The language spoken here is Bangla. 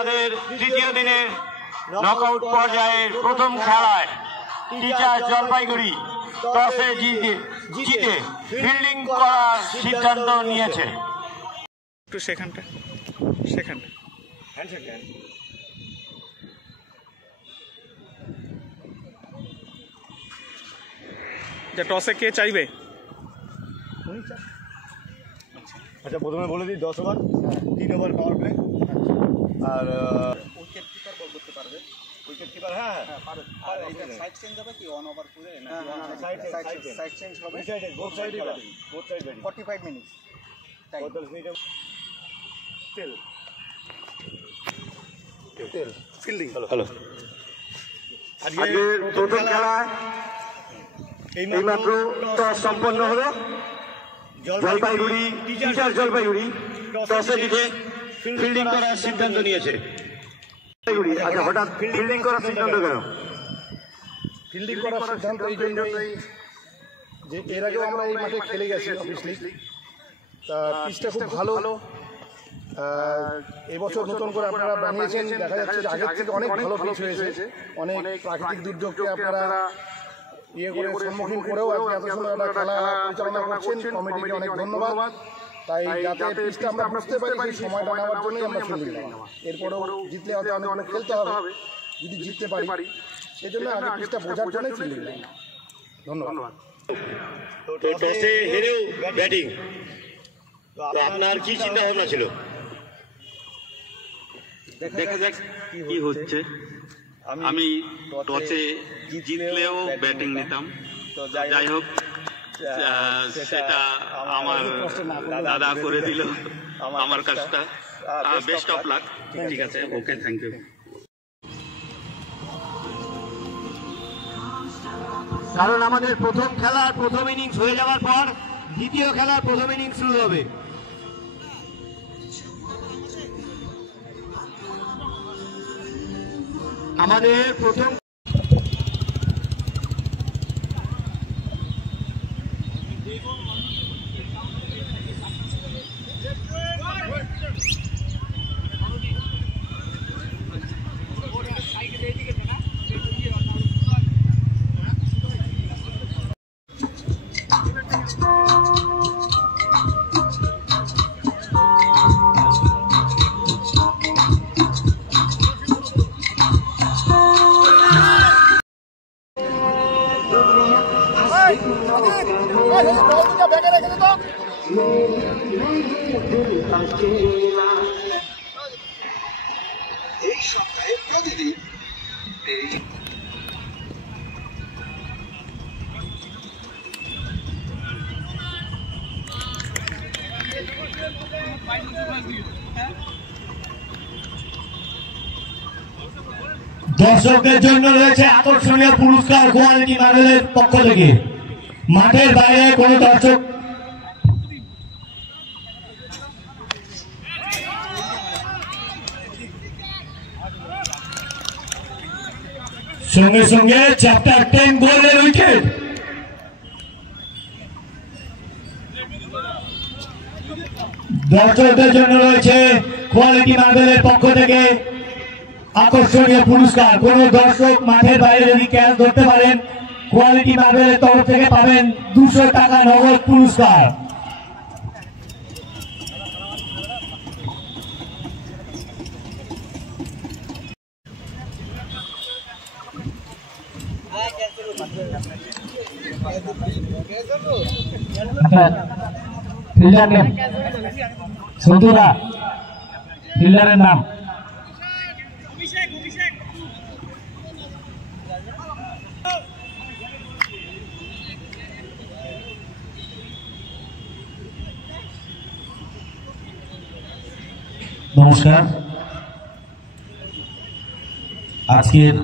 আমাদের তৃতীয় দিনের নকআউট পর্যায়ের প্রথম খেলায় টিচার জলপাইগুড়ি টসে জিতে ফিল্ডিং করার সিদ্ধান্ত নিয়েছে। একটু সেখানটা যে টসে কে চাইবে? আচ্ছা, প্রথমে বলে দিই 10 ওভার 3 ওভার পাওয়ার প্লে। আর উইকেট কিপার বল করতে পারবে। উইকেট কিপার হ্যাঁ পারবে। আর এটা সাইড চেঞ্জ হবে কি 1 ওভার পুরো না? সাইড চেঞ্জ হবে। Both side 45 minutes. Time 45 minute. তেল ফিল্ডিং। হ্যালো। আজকের প্রথম খেলায় এইমাত্র টস সম্পন্ন হলো। জলপাইগুড়ি টিচার জলপাইগুড়ি টসে জিতে ফিল্ডিং করার সিদ্ধান্ত নিয়েছে। আচ্ছা, হঠাৎ ফিল্ডিং করার সিদ্ধান্ত কেন? ফিল্ডিং করার সিদ্ধান্ত এই জন্যই যে এর আগেও আমরা এই মাঠে খেলে গেছি অবভিয়াসলি, তা পিচটা খুব ভালো। এবছর নতুন করে আপনারা বানিয়েছেন, দেখা যাচ্ছে যে আগের থেকে অনেক ভালো পিচ হয়েছে। অনেক প্রাকৃতিক দুর্যোগকে আপনারা করে সম্মুখীন করেও আজকে এত সময় একটা খেলা পরিচালনা করছেন। কমিটিকে অনেক ধন্যবাদ। তাই যাতে পিচটা আমরা বুঝতে পারি সেই সময়টা নেওয়ার জন্যই আমরা ফিল্ডিং নেওয়া। এরপরেও জিতলে হয়তো অনেক খেলতে হবে, যদি জিততে পারি সেই জন্য আগে পিচটা বোঝার জন্যই ফিল্ডিং নেওয়া। ধন্যবাদ। তো টসে হেরেও ব্যাটিং, তো আপনার কি চিন্তা ভাবনা ছিল? দেখা যাক কি হচ্ছে। আমি টসে জিতলেও ব্যাটিং নিতাম, তো যাই হোক সেটা আমার দাদা করে দিল আমার কাজটা। Best of luck. ঠিক আছে, ওকে, থ্যাংক ইউ। কারণ আমাদের প্রথম খেলার প্রথম ইনিংস হয়ে যাওয়ার পর দ্বিতীয় খেলার প্রথম ইনিংস শুরু হবে। আমাদের প্রথম এই সপ্তাহে প্রতিদিন দর্শকদের জন্য রয়েছে আকর্ষণীয় পুরস্কার কোয়ালিটি মার্বেলের পক্ষ থেকে। মাঠের বাইরে কোনো দর্শক সঙ্গে সঙ্গে চ্যাপ্টার 10 গোলের উইকেট। দর্শকদের জন্য রয়েছে কোয়ালিটি মার্বেলের পক্ষ থেকে আকর্ষণীয় পুরস্কার। কোন দর্শক মাঠের বাইরে যদি ক্যাচ ধরতে পারেন, কোয়ালিটি মার্বেলের তরফ থেকে পাবেন 200 টাকা নগদ পুরস্কার। ফিল্ডার নেম সন্তুরা, ফিল্ডারের নাম নমস্কার। আজকের